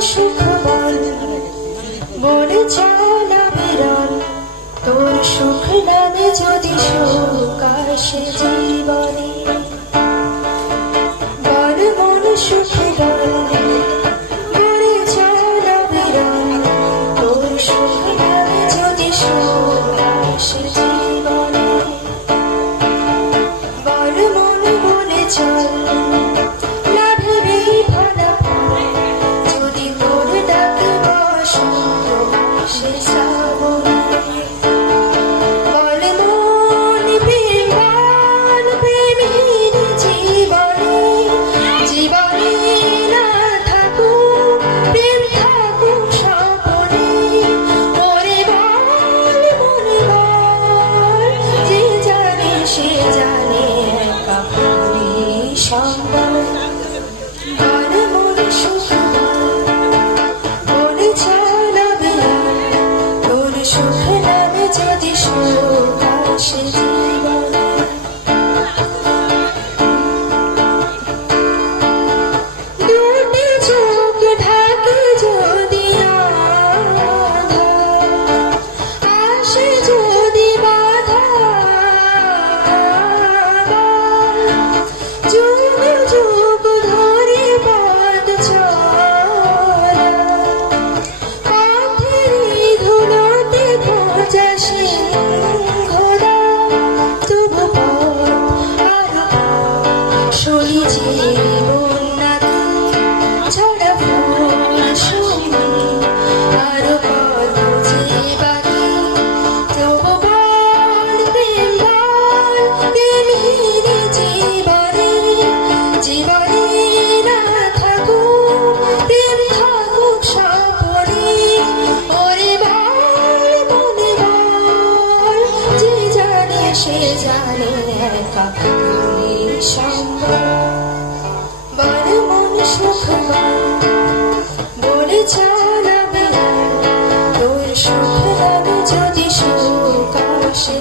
সুখ বল মনে চলা বিরল তোর সুখ নামে যদি সুখ আসে জীবনে বল মন সুখ বল মনে চলা বিরল তোর সুখ নামে যদি সুখ আসে জীবনে বল মন বলে চল বলে চালাবে তোর সুখ নামে যদি সুখ আসে